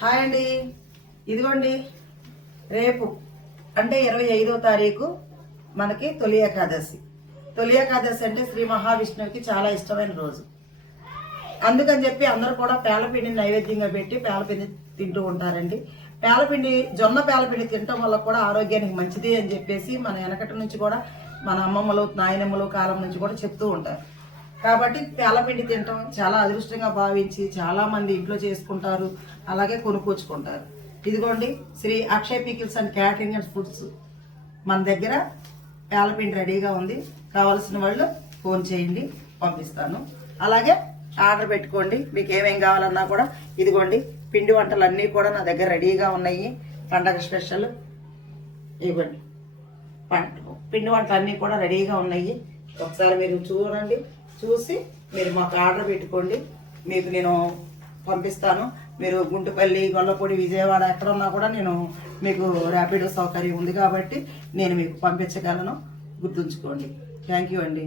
Hi అండి, ఇదిగోండి రేపు అంటే 25వ తారీఖు మనకి తొలి ఏకాదశి. తొలి ఏకాదశి అంటే శ్రీ మహావిష్ణువుకి చాలా ఇష్టమైన రోజు. అందుకని చెప్పి అందరూ కూడా పేలపిండిని నైవేద్యంగా పెట్టి పేలపిండి తింటూ ఉంటారండి. పేలపిండి, జొన్న పేలపిండి తినటం వల్ల కూడా ఆరోగ్యానికి మంచిది అని చెప్పేసి మన వెనకటి నుంచి కూడా మన అమ్మమ్మలు నాయనమ్మలు కాలం నుంచి కూడా చెప్తూ ఉంటారు. కాబట్టి పేలపిండి తినటం చాలా అదృష్టంగా భావించి చాలా మంది ఇంట్లో చేసుకుంటారు, అలాగే కొనుక్కొచ్చుకుంటారు. ఇదిగోండి Sri Akshay pickles and catering and foods మన దగ్గర పేలపిండి రెడీగా ఉంది. కావాల్సిన వాళ్ళు ఫోన్ చేయండి, పంపిస్తాను. అలాగే ఆర్డర్ పెట్టుకోండి. మీకు ఏమేం కావాలన్నా కూడా ఇదిగోండి పిండి వంటలు అన్నీ కూడా నా దగ్గర రెడీగా ఉన్నాయి. పండగ స్పెషల్ ఇవ్వండి, పిండి వంటలు అన్నీ కూడా రెడీగా ఉన్నాయి. ఒకసారి మీరు చూడండి, చూసి మీరు మాకు ఆర్డర్ పెట్టుకోండి. మీకు నేను పంపిస్తాను. మీరు గుంటుపల్లి, గొల్లపూడి, విజయవాడ ఎక్కడ ఉన్నా కూడా నేను మీకు ర్యాపిడో సౌకర్యం ఉంది కాబట్టి నేను మీకు పంపించగలను. గుర్తుంచుకోండి. థ్యాంక్ యూ అండి.